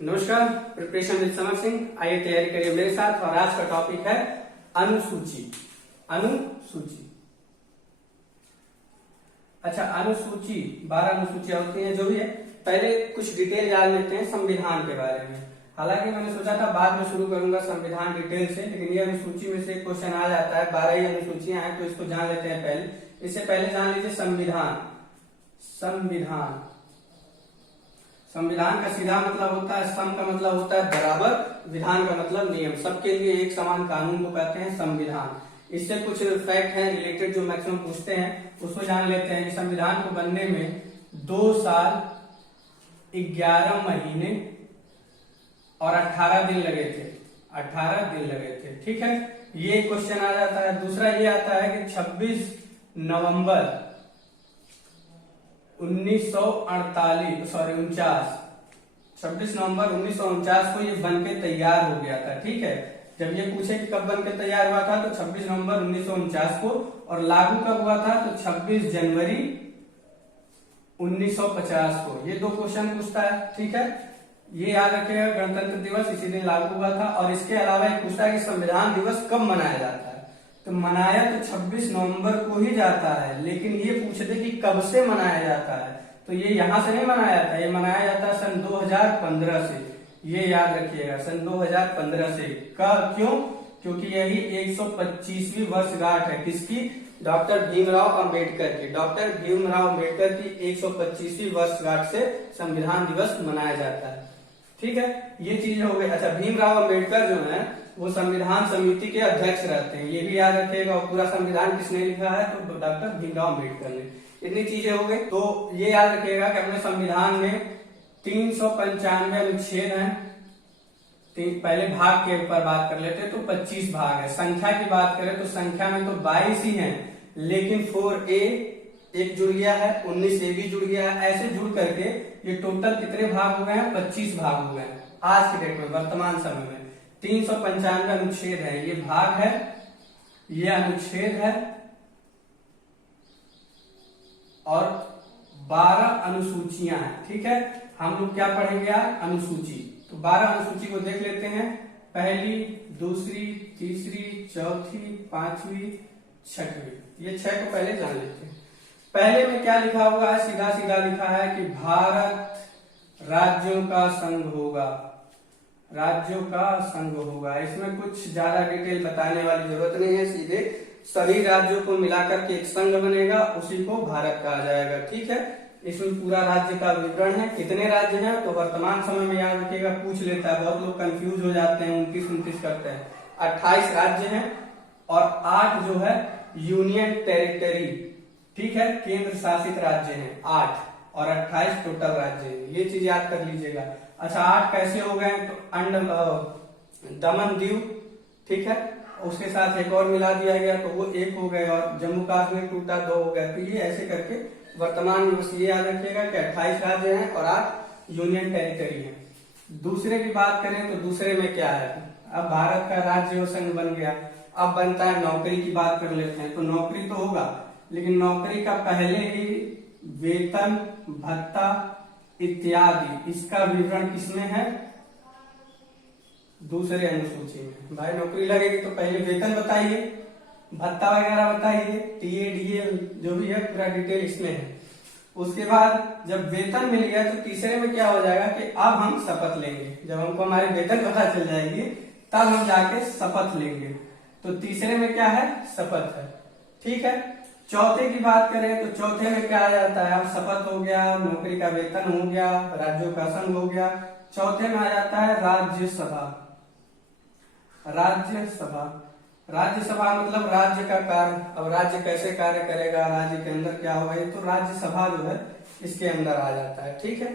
नमस्कार, preparation with Samar Singh. आइए तैयारी करिए मेरे साथ। और आज का टॉपिक है अनुसूची। अनुसूची। अच्छा, अनुसूची 12 अनुसूचियां होती हैं, जो भी है। पहले कुछ डिटेल जान लेते हैं संविधान के बारे में। हालांकि मैंने सोचा था बाद में शुरू करूंगा संविधान डिटेल से, लेकिन ये अनुसूची में से क्वेश्चन आ जाता है। 12 ही अनुसूचियां हैं, तो इसको जान लेते हैं पहले। इससे पहले जान लीजिए संविधान। संविधान संविधान का सीधा मतलब होता है सम, का मतलब होता है बराबर, विधान का मतलब नियम। सबके लिए एक समान कानून को कहते हैं संविधान। इससे कुछ फैक्ट हैं रिलेटेड जो मैक्सिमम पूछते हैं, उसको जान लेते हैं कि संविधान को बनने में 2 साल 11 महीने और 18 दिन लगे थे। 18 दिन लगे थे, ठीक है। ये क्वेश्चन आ जाता है। दूसरा ये आता है कि 26 नवंबर 26 नवंबर 1949 को ये बन के तैयार हो गया था, ठीक है। जब ये पूछे कि कब बन के तैयार हुआ था, तो 26 नवंबर 1949 को। और लागू कब हुआ था, तो 26 जनवरी 1950 को। ये 2 क्वेश्चन पूछता है, ठीक है। ये याद रखिएगा, गणतंत्र दिवस इसी दिन लागू हुआ था। और इसके अलावा ये पूछता है कि संविधान दिवस कब मनाया जाता है। तो मनाया तो 26 नवंबर को ही जाता है, लेकिन ये पूछते कि कब से मनाया जाता है। तो ये यहां से नहीं मनाया जाता, ये मनाया जाता है सन 2015 से। ये याद रखिएगा, सन 2015 से। क्यों? क्योंकि यही 125वीं वर्षगांठ है। किसकी? डॉक्टर भीमराव अंबेडकर की। डॉक्टर भीमराव अंबेडकर की 125वीं वर्षगांठ से संविधान दिवस मनाया जाता है, ठीक है। ये चीज हो गई। अच्छा, भीमराव अंबेडकर जो है वो संविधान समिति के अध्यक्ष रहते हैं, ये भी याद रखिएगा। और पूरा संविधान किसने लिखा है, तो डॉक्टर भीमराव अंबेडकर ने। इतनी चीजें हो गई। तो ये याद रखिएगा कि अपने संविधान में 395 अनुच्छेद हैं। पहले भाग के ऊपर बात कर लेते हैं, तो 25 भाग है। संख्या की बात करें तो संख्या में तो 22 ही हैं, लेकिन 4A एक जुड़ गया है, 19A भी जुड़ गया है। ऐसे जुड़ करके ये टोटल कितने भाग हो गए हैं? 25 भाग हो गए हैं आज के डेट में, वर्तमान समय में। 395 अनुच्छेद है, ये भाग है, ये अनुच्छेद है। और 12 अनुसूचियां हैं, ठीक है। हम लोग क्या पढ़ेंगे यार? अनुसूची। तो 12 अनुसूची को देख लेते हैं। पहली, दूसरी, तीसरी, चौथी, 5वीं, 6वीं। ये 6 को पहले जान लेते हैं। पहले में क्या लिखा हुआ है? सीधा सीधा लिखा है कि भारत राज्यों का संघ होगा। राज्यों का संघ होगा। इसमें कुछ ज्यादा डिटेल बताने वाली जरूरत नहीं है। सीधे सभी राज्यों को मिलाकर के एक संघ बनेगा, उसी को भारत कहा जाएगा, ठीक है। इसमें पूरा राज्य का विवरण है। कितने राज्य हैं, तो वर्तमान समय में याद रखिएगा, पूछ लेता है, बहुत लोग कंफ्यूज हो जाते हैं, 29 करते हैं। 28 राज्य हैं और 8 जो है यूनियन टेरिटरी, ठीक है, केंद्र शासित राज्य हैं 8। और 28 टोटल राज्य हैं। ये चीज याद कर लीजिएगा। अच्छा, 8 कैसे हो गए? तो दमन दीव, ठीक है, उसके साथ एक और मिला दिया गया, तो वो 1 हो गए। और जम्मू कश्मीर टूटा 2 हो गया। तो ये ऐसे करके वर्तमान में बस ये याद रखिएगा कि 28 राज्य हैं और 8 यूनियन टेरिटरी हैं। दूसरे की बात करें तो दूसरे में क्या है? अब भारत का राज्य और संघ बन गया। अब बनता है नौकरी की बात कर लेते हैं। तो नौकरी तो होगा, लेकिन नौकरी का पहले ही वेतन, भत्ता इत्यादि, इसका विवरण किसमें है? दूसरे अनुसूची में। भाई नौकरी लगेगी तो पहले वेतन बताइए, भत्ता वगैरह बताइए, टीए डीए जो भी है पूरा डिटेल इसमें है। उसके बाद जब वेतन मिल गया तो तीसरे में क्या हो जाएगा कि अब हम शपथ लेंगे। जब हमको हमारे वेतन पता चल जाएगी तब हम जाके शपथ लेंगे। तो तीसरे में क्या है? शपथ है, ठीक है। चौथे की बात करें तो चौथे में क्या आ जाता है? अब शपथ हो गया, नौकरी का वेतन हो गया, राज्यों का संघ हो गया। चौथे में आ जाता है राज्यसभा। राज्यसभा, राज्यसभा मतलब राज्य का कार्य। अब राज्य कैसे कार्य करेगा, राज्य के अंदर क्या होगा, ये तो राज्यसभा जो है इसके अंदर आ जाता है, ठीक है।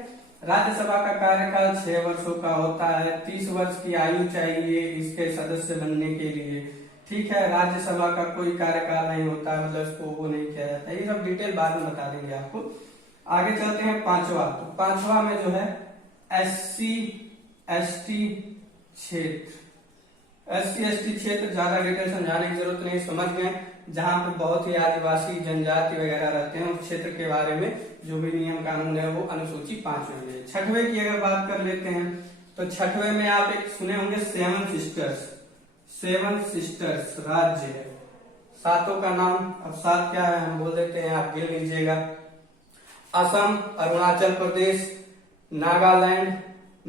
राज्यसभा का कार्यकाल 6 वर्षों का होता है। 30 वर्ष की आयु चाहिए इसके सदस्य बनने के लिए, ठीक है। राज्यसभा का कोई कार्यकाल नहीं होता है, मतलब इसको वो नहीं किया जाता। ये सब डिटेल बाद में बता देंगे आपको। आगे चलते हैं 5वां। तो 5वां में जो है SC ST क्षेत्र। SC ST क्षेत्र ज्यादा डिटेल समझाने की जरूरत नहीं, समझ गए। जहां पे बहुत ही आदिवासी जनजाति वगैरह रहते हैं, उस क्षेत्र के बारे में जो भी नियम कानून है वो अनुसूची 5 में है। 6वें की अगर बात कर लेते हैं तो छठवें में आप एक सुने होंगे सेवन सिस्टर्स, सेवन सिस्टर्स राज्य है, सातों का नाम। अब सात क्या है हम बोल देते हैं, आप गिन लीजिएगा। असम, अरुणाचल प्रदेश, नागालैंड,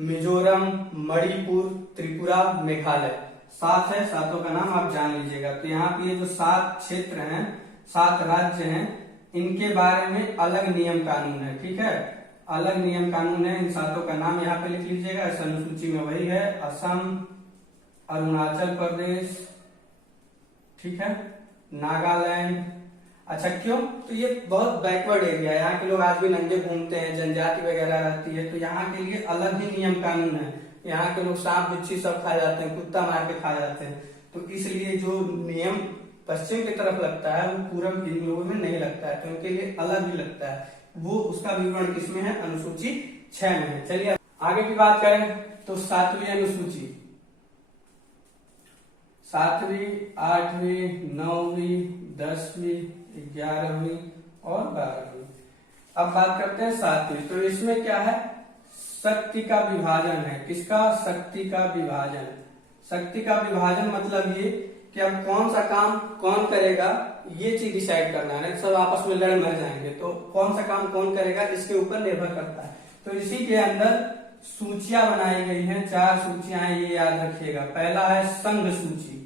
मिजोरम, मणिपुर, त्रिपुरा, मेघालय। सात है, सातों का नाम आप जान लीजिएगा। तो यहाँ पे ये जो 7 क्षेत्र हैं, 7 राज्य हैं, इनके बारे में अलग नियम कानून है, ठीक है, अलग नियम कानून है। इन सातों का नाम यहाँ पे लिख लीजिएगा, इस अनुसूची में वही है, असम, अरुणाचल प्रदेश, ठीक है, नागालैंड। अच्छा क्यों? तो ये बहुत बैकवर्ड एरिया है, यहाँ के लोग आज भी नंगे घूमते हैं, जनजाति वगैरह रहती है, तो यहाँ के लिए अलग ही नियम कानून है। यहाँ के लोग सांप बिच्छी सब खा जाते हैं, कुत्ता मार के खा जाते हैं, तो इसलिए जो नियम पश्चिम की तरफ लगता है वो पूरब के लोगों में नहीं लगता है, तो उनके लिए अलग ही लगता है। वो उसका विवरण किसमें है? अनुसूची 6 में है। चलिए आगे की बात करें तो 7वीं अनुसूची, 7वीं, 8वीं, 9वीं, 10वीं, 11वीं और 12वीं। अब बात करते हैं 7वीं। तो इसमें क्या है? शक्ति का विभाजन है। किसका? शक्ति का विभाजन। शक्ति का विभाजन मतलब ये कि अब कौन सा काम कौन करेगा, ये चीज डिसाइड करना है, सब आपस में लड़ मर जाएंगे, तो कौन सा काम कौन करेगा इसके ऊपर निर्भर करता है। तो इसी के अंदर सूचियां बनाई गई हैं, 4 सूचियां हैं, ये याद रखिएगा। पहला है संघ सूची।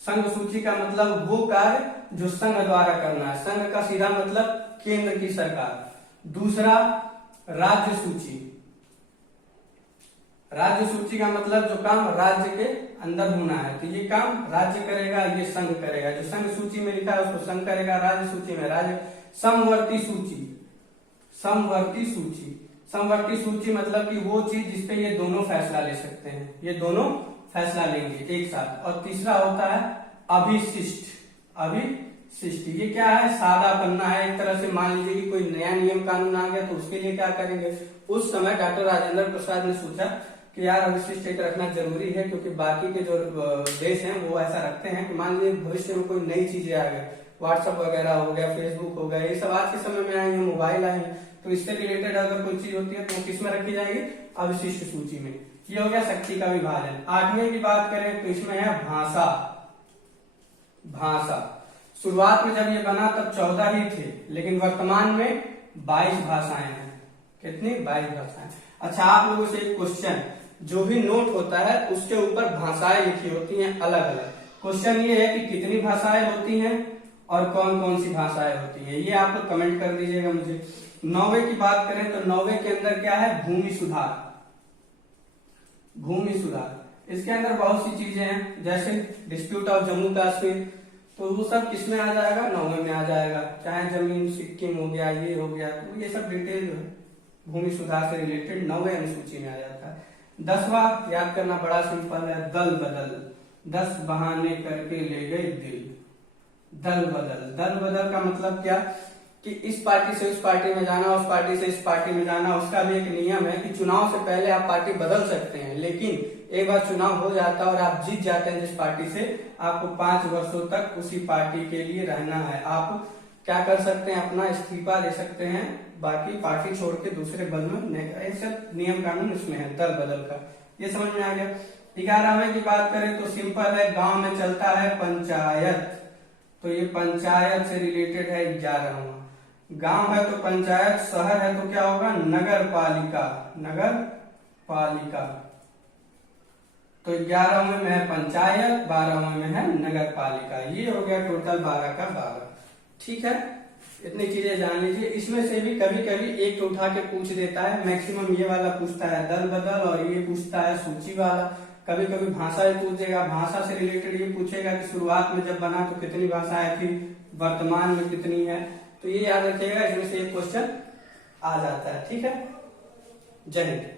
संघ सूची का मतलब वो कार्य जो संघ द्वारा करना है, संघ का सीधा मतलब केंद्र की सरकार। दूसरा राज्य सूची। राज्य सूची का मतलब जो काम राज्य के अंदर होना है, तो ये काम राज्य करेगा, ये संघ करेगा। जो संघ सूची में लिखा है उसको संघ करेगा, राज्य सूची में राज्य। समवर्ती सूची। समवर्ती सूची, समवर्ती सूची मतलब कि वो चीज जिसपे ये दोनों फैसला ले सकते हैं, ये दोनों फैसला लेंगे एक साथ। और तीसरा होता है अभिशिष्ट। अभिशिष्ट ये क्या है? सादा पन्ना है एक तरह से। मान लीजिए कि कोई नया नियम कानून आ गया तो उसके लिए क्या करेंगे? उस समय डॉक्टर राजेंद्र प्रसाद ने सोचा कि यार अभिशिष्ट एक रखना जरूरी है, क्योंकि बाकी के जो देश हैं वो ऐसा रखते हैं कि मान लीजिए भविष्य में कोई नई चीजें आ गई, व्हाट्सएप वगैरह हो गया, फेसबुक हो गया, ये सब आज के समय में आए हैं, मोबाइल आए हैं, तो इससे रिलेटेड अगर कोई चीज होती है तो वो किस में रखी जाएगी? अविशिष्ट सूची में। ये हो गया शक्ति का विभाजन। 8वें की बात करें तो इसमें है भाषा। भाषा शुरुआत में जब ये बना तब 14 ही थे, लेकिन वर्तमान में 22 भाषाएं हैं। कितनी? 22 भाषाएं। अच्छा आप लोगों से एक क्वेश्चन, जो भी नोट होता है उसके ऊपर भाषाएं लिखी होती हैं अलग अलग। क्वेश्चन ये है कि कितनी भाषाएं होती हैं और कौन कौन सी भाषाएं होती हैं, ये आप लोग कमेंट कर दीजिएगा मुझे। 9वें की बात करें तो 9वें के अंदर क्या है? भूमि सुधार। भूमि सुधार, इसके अंदर बहुत सी चीजें हैं, जैसे डिस्प्यूट ऑफ जम्मू कश्मीर, तो वो सब किसमें आ जाएगा? 9वें में आ जाएगा। चाहे जमीन सिक्किम हो गया, ये हो गया, तो ये सब डिटेल जो है भूमि सुधार से रिलेटेड 9वें अनुसूची में आ जाता है। 10वां याद करना बड़ा सिंपल है, दल बदल। 10 बहाने करके ले गए दिल। दल बदल, दल बदल का मतलब क्या कि इस पार्टी से उस पार्टी में जाना, उस पार्टी से इस पार्टी में जाना। उसका भी एक नियम है कि चुनाव से पहले आप पार्टी बदल सकते हैं, लेकिन एक बार चुनाव हो जाता है और आप जीत जाते हैं जिस पार्टी से, आपको 5 वर्षों तक उसी पार्टी के लिए रहना है। आप क्या कर सकते हैं? अपना इस्तीफा दे सकते हैं, बाकी पार्टी छोड़ के दूसरे बल में, ऐसा नियम कानून इसमें है दल बदल का। ये समझ में आ गया। 11वें की बात करें तो सिंपल है, गांव में चलता है पंचायत, तो ये पंचायत से रिलेटेड है। 11वां गांव है तो पंचायत, शहर है तो क्या होगा? नगर पालिका। नगर पालिका। तो 11वें में है पंचायत, 12वें में है नगर पालिका। ये हो गया टोटल 12 का 12। ठीक है, इतनी चीजें जान लीजिए। इसमें से भी कभी कभी एक तो उठा के पूछ देता है, मैक्सिमम ये वाला पूछता है दल बदल, और ये पूछता है सूची वाला। कभी कभी भाषा ही पूछ देगा, भाषा से रिलेटेड ये पूछेगा कि शुरुआत में जब बना तो कितनी भाषाएं थी, वर्तमान में कितनी है, तो ये याद रखिएगा, इसमें से एक क्वेश्चन आ जाता है। ठीक है, जय हिंद।